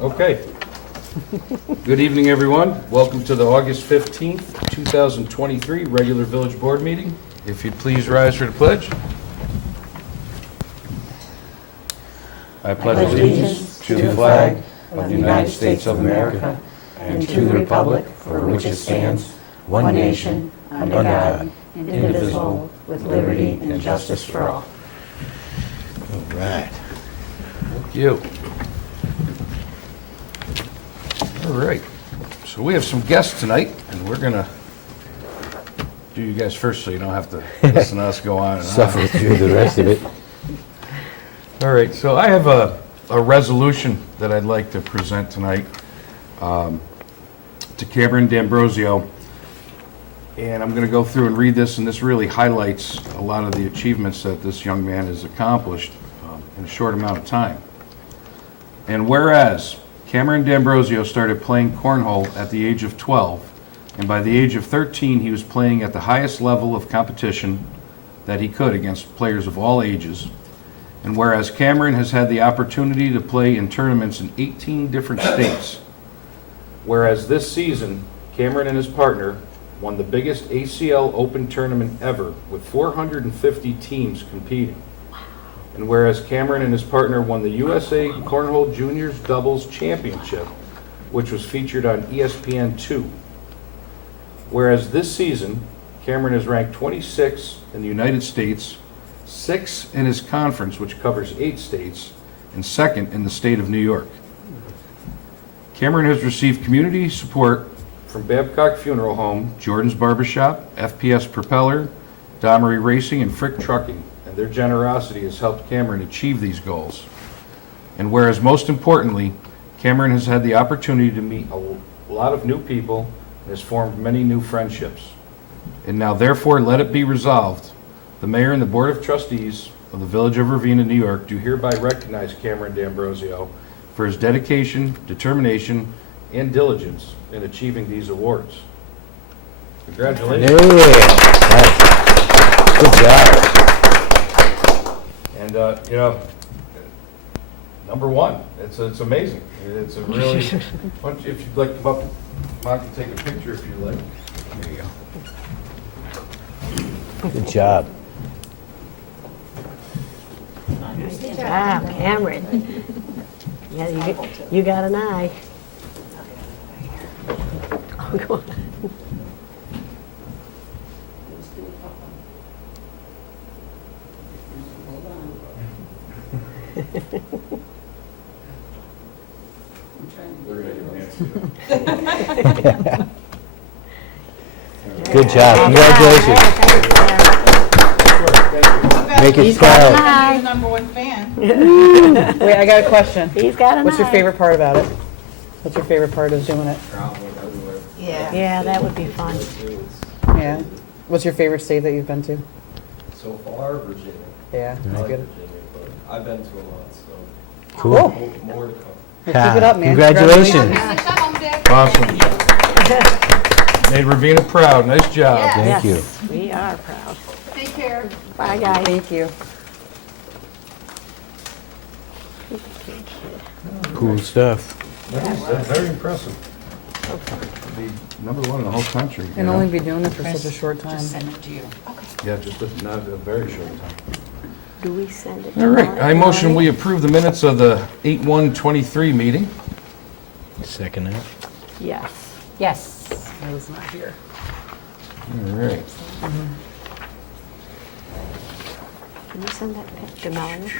Okay. Good evening, everyone. Welcome to the August 15th, 2023 regular Village Board meeting. If you'd please rise for the pledge. I pledge allegiance to the flag of the United States of America and to the republic for which it stands, one nation, under God, indivisible, with liberty and justice for all. All right. Thank you. All right. So we have some guests tonight, and we're going to do you guys first so you don't have to listen to us go on and on. Suffer through the rest of it. All right. So I have a resolution that I'd like to present tonight to Cameron D'Ambrosio. And I'm going to go through and read this, and this really highlights a lot of the achievements that this young man has accomplished in a short amount of time. And whereas Cameron D'Ambrosio started playing cornhole at the age of 12, and by the age of 13 he was playing at the highest level of competition that he could against players of all ages. And whereas Cameron has had the opportunity to play in tournaments in 18 different states, whereas this season Cameron and his partner won the biggest ACL Open tournament ever with 450 teams competing. And whereas Cameron and his partner won the USA Cornhole Juniors Doubles Championship, which was featured on ESPN2. Whereas this season, Cameron is ranked 26 in the United States, 6th in his conference, which covers 8 states, and 2nd in the state of New York. Cameron has received community support from Babcock Funeral Home, Jordan's Barbershop, FPS Propeller, Domery Racing, and Frick Trucking, and their generosity has helped Cameron achieve these goals. And whereas most importantly, Cameron has had the opportunity to meet a lot of new people and has formed many new friendships. And now therefore let it be resolved, the Mayor and the Board of Trustees of the Village of Ravena, New York do hereby recognize Cameron D'Ambrosio for his dedication, determination, and diligence in achieving these awards. Congratulations. Yeah. Good job. And, number one, it's amazing. It's a really, if you'd like to come up, Mark can take a picture if you like. There you go. Good job. Good job, Cameron. Yeah, you got an eye. Oh, go on. Good job. Congratulations. Make us He's got an proud. eye. He's the number one fan. Wait, I got a question. He's got an What's your eye. favorite part about it? What's your favorite part of doing it? Yeah. Yeah, that would be fun. Yeah. What's your favorite state that you've been to? So far, Virginia. Yeah, I that's like good. Virginia, but I've been to a lot, so Cool. more to come. Well, keep it up, man. Congratulations. Awesome. Made Ravena proud. Nice job. Thank you. Yes, we are proud. Take care. Bye, guys. Thank you. Cool stuff. That's very impressive. To be number one in the whole country. you And know? only be doing it for such a short time. Send it to you. Okay. Yeah, just not a very short time. Do we send it? All right, I motion we approve the minutes of the 8/1/23 meeting. Second that. Yes. Yes. I was not here. All right. Can you send that picture to Melanie?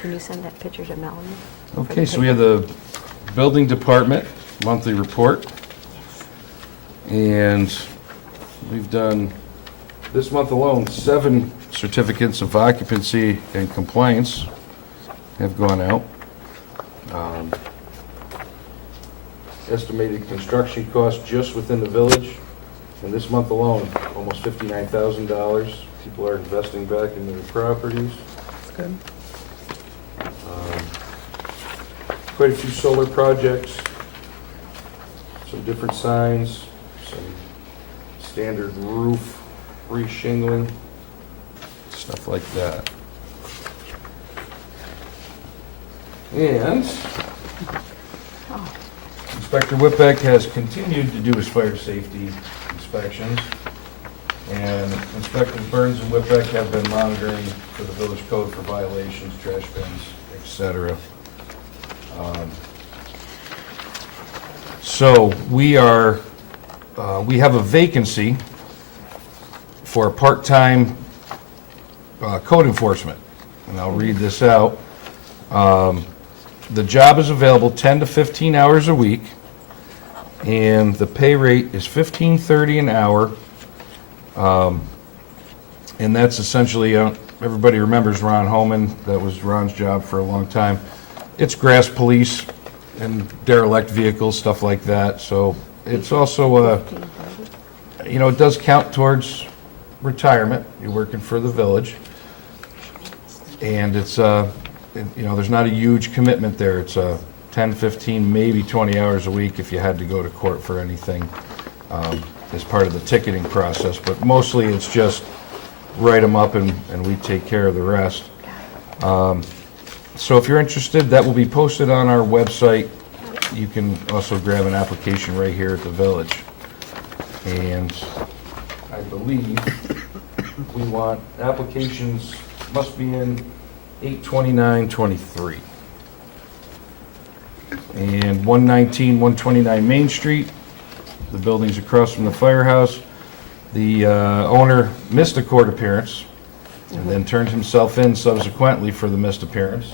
Can you send that picture to Melanie? Okay, so we have the building department monthly report. And we've done, this month alone, 7 certificates of occupancy and compliance have gone out. Estimated construction costs just within the village, and this month alone, almost $59,000. People are investing back into their properties. That's good. Quite a few solar projects, some different signs, some standard roof re-shingling, stuff like that. And Inspector Whitbeck has continued to do his fire safety inspections. And Inspectors Burns and Whitbeck have been monitoring for the village code for violations, trash bins, etc. So we have a vacancy for a part-time code enforcement. And I'll read this out. The job is available 10 to 15 hours a week, and the pay rate is $15.30 an hour. And that's essentially, everybody remembers Ron Holman, that was Ron's job for a long time. It's grass police and derelict vehicles, stuff like that. So it's also, it does count towards retirement. You're working for the village. And it's, there's not a huge commitment there. It's 10, 15, maybe 20 hours a week if you had to go to court for anything as part of the ticketing process. But mostly it's just write them up and we take care of the rest. So if you're interested, that will be posted on our website. You can also grab an application right here at the village. And I believe we want applications must be in 8/29/23. And 119, 129 Main Street, the building's across from the firehouse. The owner missed a court appearance and then turned himself in subsequently for the missed appearance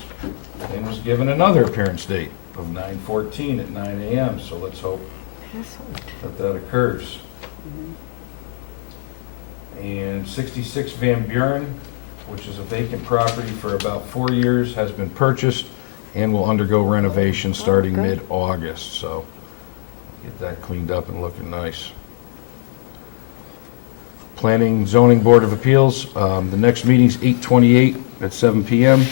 and was given another appearance date of 9/14 at 9 a.m. So let's hope that occurs. And 66 Van Buren, which is a vacant property for about 4 years, has been purchased and will undergo renovation starting good. mid-August. So get that cleaned up and looking nice. Planning Zoning Board of Appeals, the next meeting's 8/28 at 7 p.m.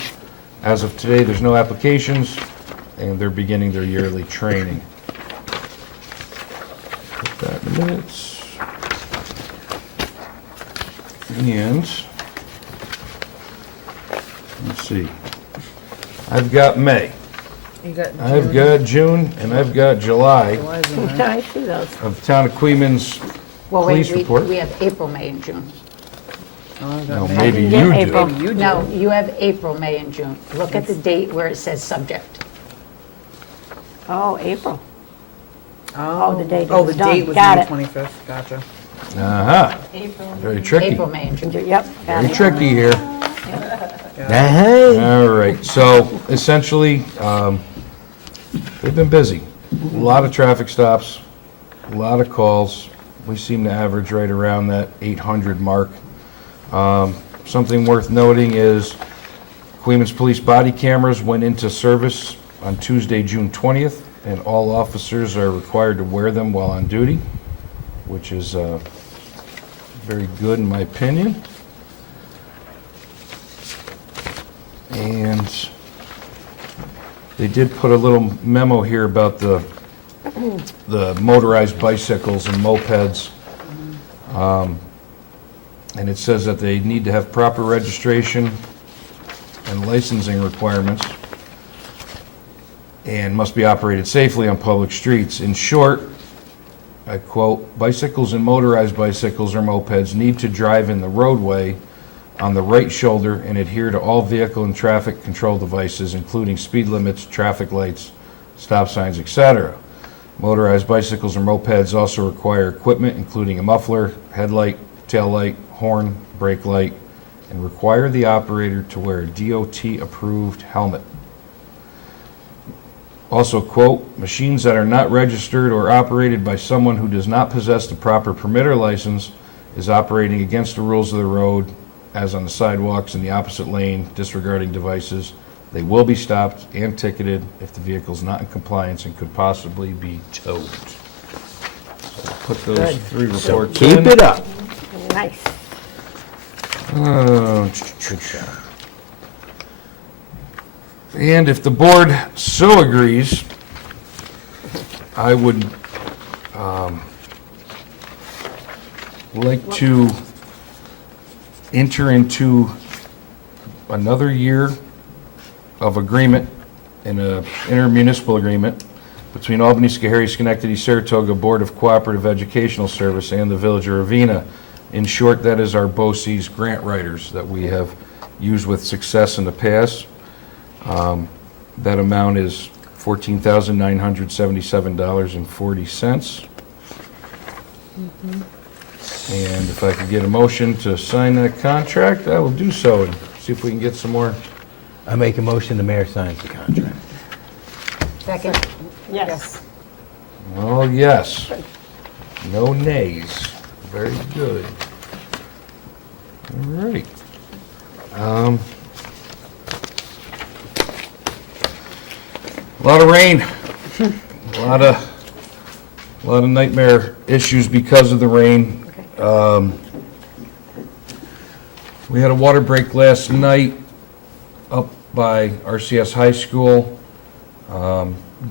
As of today, there's no applications, and they're beginning their yearly training. Put that in minutes. And, let's see, I've got May, You got I've June. got June, and I've got July July's in there. Yeah, I see those. of Town of Queeman's Well, police wait, report. we have April, May, and June. Oh, I got No, May. maybe you get do. April. Maybe you do. No, you have April, May, and June. Look at the date where it says subject. Oh, April. Oh, the date it Oh, was the date done. was Got May it. 25th, gotcha. Uh-huh, April. very tricky, April, May, and June. Yep, got very it. tricky here. Hey. All right, so essentially, they've been busy. A lot of traffic stops, a lot of calls. We seem to average right around that 800 mark. Something worth noting is Queens Police body cameras went into service on Tuesday, June 20th, and all officers are required to wear them while on duty, which is very good in my opinion. And they did put a little memo here about the motorized bicycles and mopeds. And it says that they need to have proper registration and licensing requirements and must be operated safely on public streets. In short, I quote, "Bicycles and motorized bicycles or mopeds need to drive in the roadway on the right shoulder and adhere to all vehicle and traffic control devices, including speed limits, traffic lights, stop signs, etc. Motorized bicycles or mopeds also require equipment, including a muffler, headlight, tail light, horn, brake light, and require the operator to wear a DOT-approved helmet." Also, quote, "Machines that are not registered or operated by someone who does not possess the proper permit or license is operating against the rules of the road, as on the sidewalks in the opposite lane, disregarding devices. They will be stopped and ticketed if the vehicle is not in compliance and could possibly be towed." So put those Good. 3 So reports in. keep it up. Nice. And if the board so agrees, I would like to enter into another year of agreement in a intermunicipal agreement between Albany, Schoharie, Schenectady, Saratoga Board of Cooperative Educational Service and the Village of Ravena. In short, that is our BOCES grant writers that we have used with success in the past. That amount is $14,977.40. And if I could get a motion to sign that contract, I will do so and see if we can get some more. I make a motion, the mayor signs the contract. Second. Yes. Oh, yes. No nays. Very good. All right. A lot of rain. A lot of nightmare issues because of the rain. We had a water break last night up by RCS High School.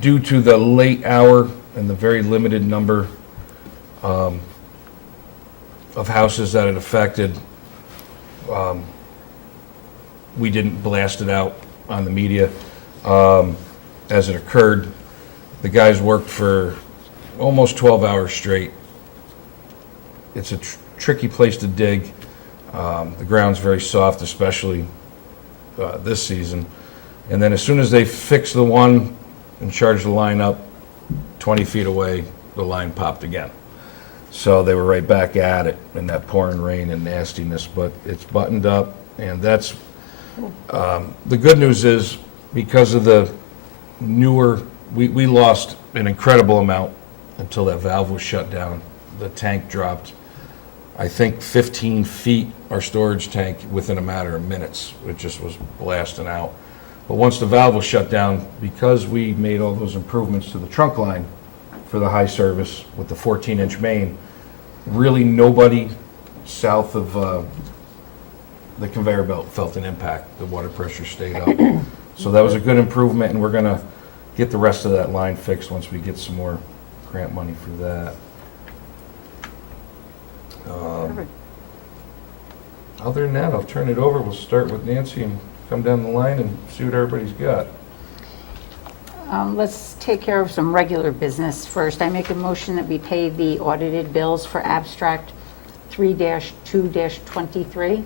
Due to the late hour and the very limited number of houses that it affected, we didn't blast it out on the media as it occurred. The guys worked for almost 12 hours straight. It's a tricky place to dig. The ground's very soft, especially this season. And then as soon as they fixed the one and charged the line up 20 feet away, the line popped again. So they were right back at it in that pouring rain and nastiness, but it's buttoned up, and that's, the good news is, because of the newer, we lost an incredible amount until that valve was shut down. The tank dropped, I think 15 feet, our storage tank, within a matter of minutes. It just was blasting out. But once the valve was shut down, because we made all those improvements to the trunk line for the high service with the 14-inch main, really nobody south of the conveyor belt felt an impact. The water pressure stayed up. So that was a good improvement, and we're going to get the rest of that line fixed once we get some more grant money for that. Other than that, I'll turn it over. We'll start with Nancy and come down the line and see what everybody's got. Let's take care of some regular business first. I make a motion that we pay the audited bills for abstract 3-2-23,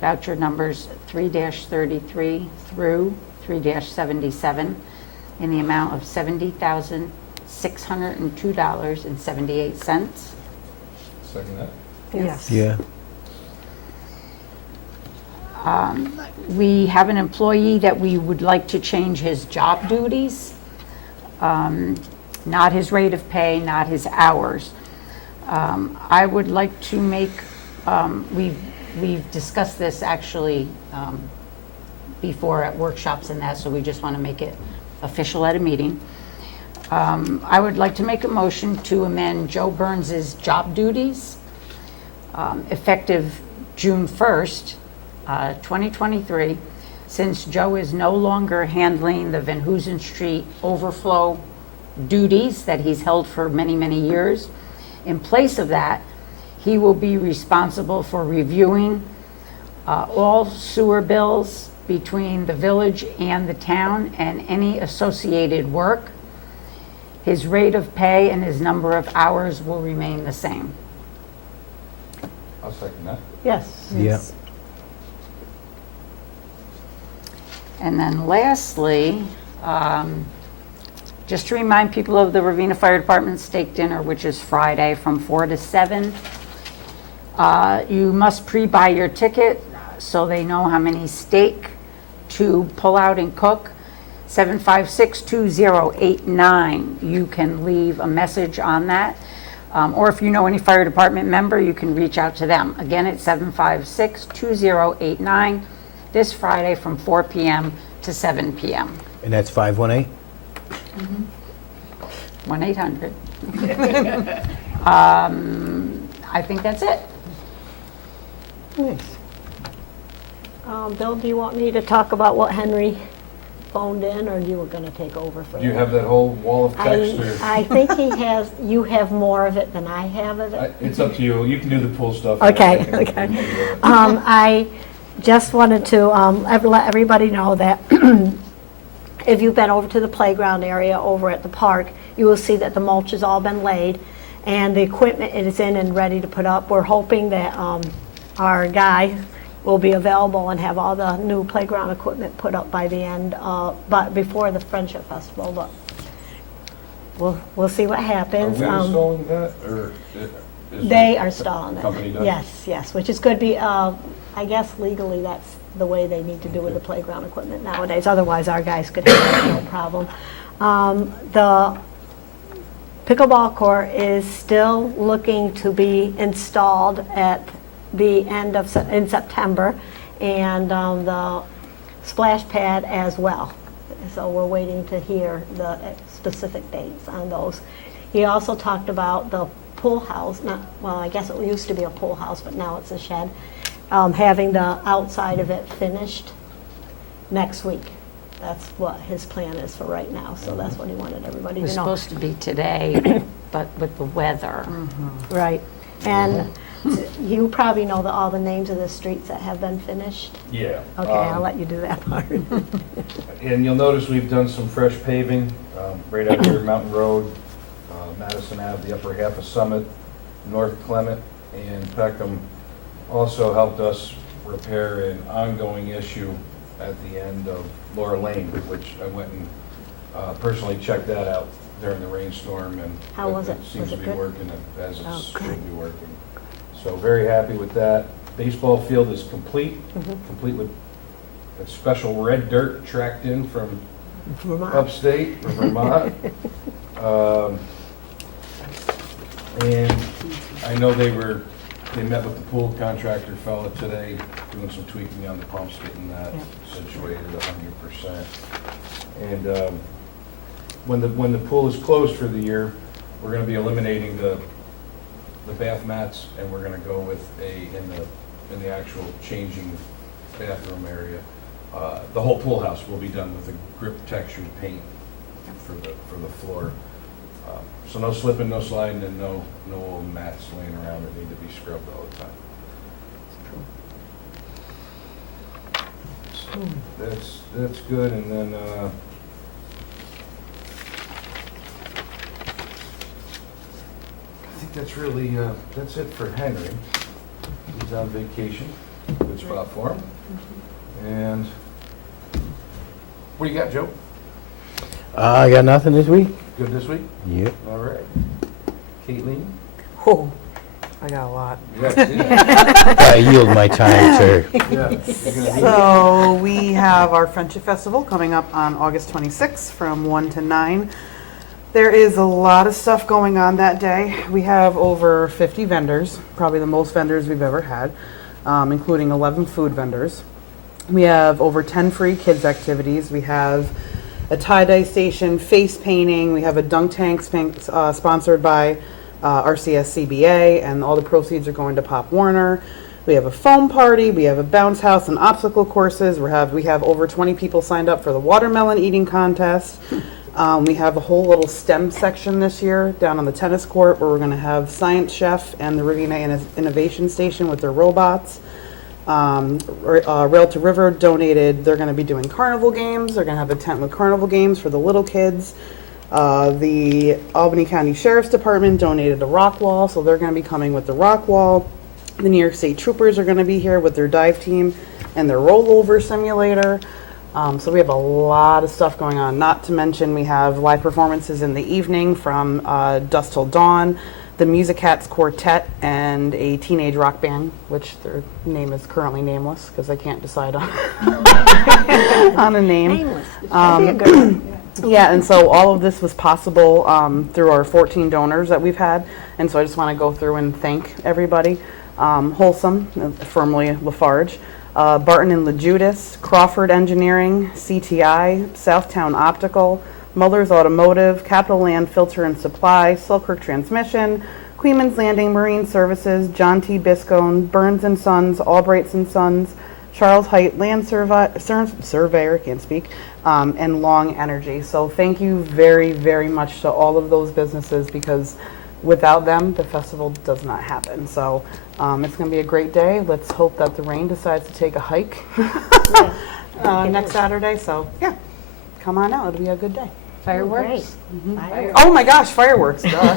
voucher numbers 3-33 through 3-77, in the amount of $70,602.78. Second that. Yes. Yeah. We have an employee that we would like to change his job duties, not his rate of pay, not his hours. I would like to make, we've discussed this actually before at workshops and that, so we just want to make it official at a meeting. I would like to make a motion to amend Joe Burns's job duties effective June 1st, 2023, since Joe is no longer handling the Van Hoosen Street overflow duties that he's held for many, many years. In place of that, he will be responsible for reviewing all sewer bills between the village and the town and any associated work. His rate of pay and his number of hours will remain the same. I'll second that. Yes. Yeah. And then lastly, just to remind people of the Ravena Fire Department steak dinner, which is Friday from 4 to 7. You must pre-buy your ticket so they know how many steak to pull out and cook. 756-2089. You can leave a message on that. Or if you know any fire department member, you can reach out to them. Again, it's 756-2089, this Friday from 4 p.m. to 7 p.m. And that's 518? 1-800. I think that's it. Nice. Bill, do you want me to talk about what Henry phoned in, or you were going to take over for Do you that? have that whole wall of text? Or? I think he has, you have more of it than I have of it. It's up to you. You can do the pool stuff. Okay, okay. I just wanted to let everybody know that if you've been over to the playground area over at the park, you will see that the mulch has all been laid and the equipment is in and ready to put up. We're hoping that our guy will be available and have all the new playground equipment put up by the end, but before the Friendship Festival, but we'll see what Are happens. we installing that, or is They the are installing it. company does? Yes, which is good. I guess legally that's the way they need to do with the playground equipment nowadays. Otherwise, our guys could have it, no problem. The pickleball court is still looking to be installed at the end of, in September, and the splash pad as well. So we're waiting to hear the specific dates on those. He also talked about the pool house, well, I guess it used to be a pool house, but now it's a shed, having the outside of it finished next week. That's what his plan is for right now, so that's what he wanted everybody It was to know. supposed to be today, but with the weather. Right, and you probably know all the names of the streets that have been finished. Yeah. Okay, I'll let you do that part. And you'll notice we've done some fresh paving, right out here, Mountain Road, Madison Ave, the upper half of Summit, North Clement, and Peckham. Also helped us repair an ongoing issue at the end of Laura Lane, which I went and personally checked that out during the rainstorm, and How was it? seems Was to it be good? working as it Oh, good. should be working. So very happy with that. Baseball field is complete, Mm-hmm. complete with a special red dirt tracked in from Vermont. upstate, or Vermont. And I know they met with the pool contractor fella today, doing some tweaking on the pumps, getting that situated 100%. And when the pool is closed for the year, we're gonna be eliminating the bath mats, and we're gonna go with in the actual changing bathroom area. The whole pool house will be done with a grip textured paint for the floor. So no slipping, no sliding, and no old mats laying around that need to be scrubbed all the time. So that's good, and then, I think that's really, that's it for Henry. He's on vacation, good spot for him. And what do you got, Joe? I got nothing this week. Good this week? Yep. All right. Caitlin? Oh, I got a lot. Yeah. I yield my time, sir. So we have our Friendship Festival coming up on August 26th from 1 to 9. There is a lot of stuff going on that day. We have over 50 vendors, probably the most vendors we've ever had, including 11 food vendors. We have over 10 free kids activities. We have a tie-dye station, face painting. We have a dunk tank sponsored by RCSCBA, and all the proceeds are going to Pop Warner. We have a foam party. We have a bounce house and obstacle courses. We have over 20 people signed up for the watermelon eating contest. We have a whole little STEM section this year down on the tennis court where we're going to have Science Chef and the Ravena Innovation Station with their robots. Rail to River donated, they're going to be doing carnival games. They're going to have a tent with carnival games for the little kids. The Albany County Sheriff's Department donated a rock wall, so they're going to be coming with the rock wall. The New York State Troopers are going to be here with their dive team and their rollover simulator. So we have a lot of stuff going on. Not to mention we have live performances in the evening from dusk till dawn, the Music Hats Quartet, and a teenage rock band, which their name is currently nameless because I can't decide on, on a name. Nameless. That'd be a good one. Yeah, and so all of this was possible through our 14 donors that we've had, and so I just want to go through and thank everybody. Wholesome, formerly Lafarge, Barton and LaJudas, Crawford Engineering, CTI, Southtown Optical, Muller's Automotive, Capital Land Filter and Supply, Selkirk Transmission, Queeman's Landing Marine Services, John T. Biscone, Burns & Sons, Albrights & Sons, Charles Height Land Surveyor, can't speak, and Long Energy. So thank you very, very much to all of those businesses, because without them, the festival does not happen. So it's going to be a great day. Let's hope that the rain decides to take a hike next Saturday. So yeah, come on out, it'll be a good day. Fireworks? Fireworks. Oh my gosh, fireworks, duh.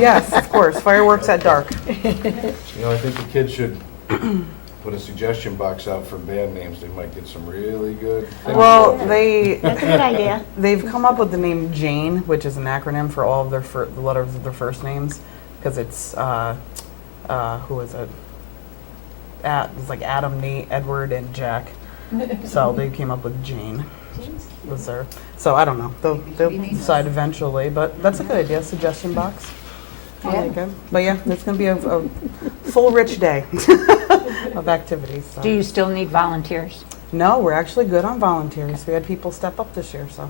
Yes, of course, fireworks at dark. You know, I think the kids should put a suggestion box out for band names. They might get some really good things. Well, That's a good idea. they've come up with the name Jane, which is an acronym for all of their the letters of their first names, because it's who is it? It's like Adam, Nate, Edward, and Jack. So they came up with Jane. Was there? So I don't know. They'll decide eventually, but that's a good idea. Suggestion box. I like it. But yeah, it's gonna be a full rich day of activities. So. Do you still need volunteers? No, we're actually good on volunteers. We had people step up this year, so.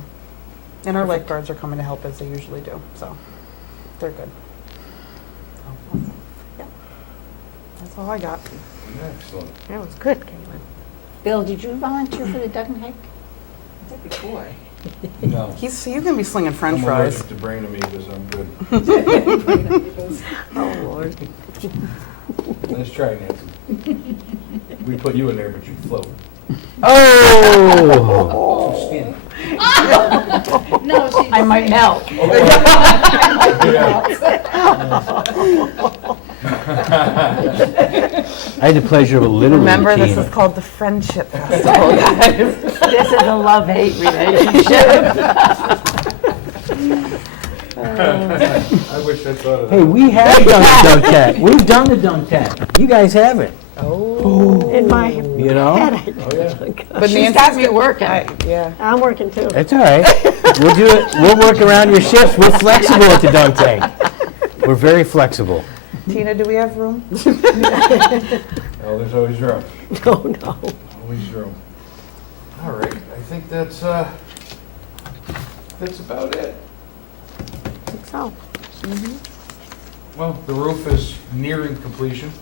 And our lifeguards are coming to help as they usually do, so they're good. So, yeah. That's all I got. Excellent. That was good, Caitlin. Bill, did you volunteer for the duck and hike? No. You can be slinging french I'm fries. allergic to brain because I'm good. Oh, Lord. Let's try, Nancy. We put you in there, but you float. Oh! Too skinny. I might melt. I had the pleasure of a little Remember, this Tina. is called the Friendship Festival, guys. This is a love-hate relationship. I wish I thought of that. Hey, we have done the dunk tank. We've done the dunk tank. You guys haven't, In my you know? head, Oh, yeah. But She's got me working. Yeah. I'm working too. That's all right. We'll do it. We'll work around your shifts. We're flexible at the dunk tank. We're very flexible. Tina, do we have room? Oh, there's always room. No, no. Always room. All right, I think that's about it. I think so. Well, the roof is nearing completion.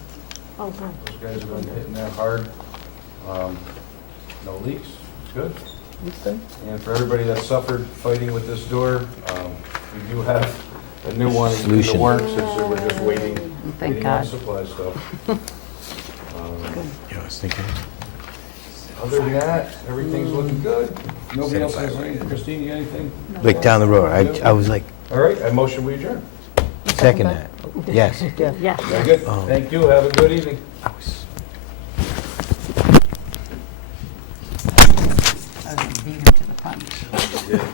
Oh, good. Those guys have been hitting that hard. No leaks, it's good. And for everybody that suffered fighting with this door, we do have a new one in the Solution. works. We're just waiting Thank waiting on God. supply stuff. You know, I was thinking. Other than that, everything's looking good. Nobody else has anything? Christine, you got anything? Like down the road. I was like, All right, I motion we adjourn. second that. Yes. Yeah. Very good. Oh. Thank you. Have a good evening. I was- I was beat him to the punch.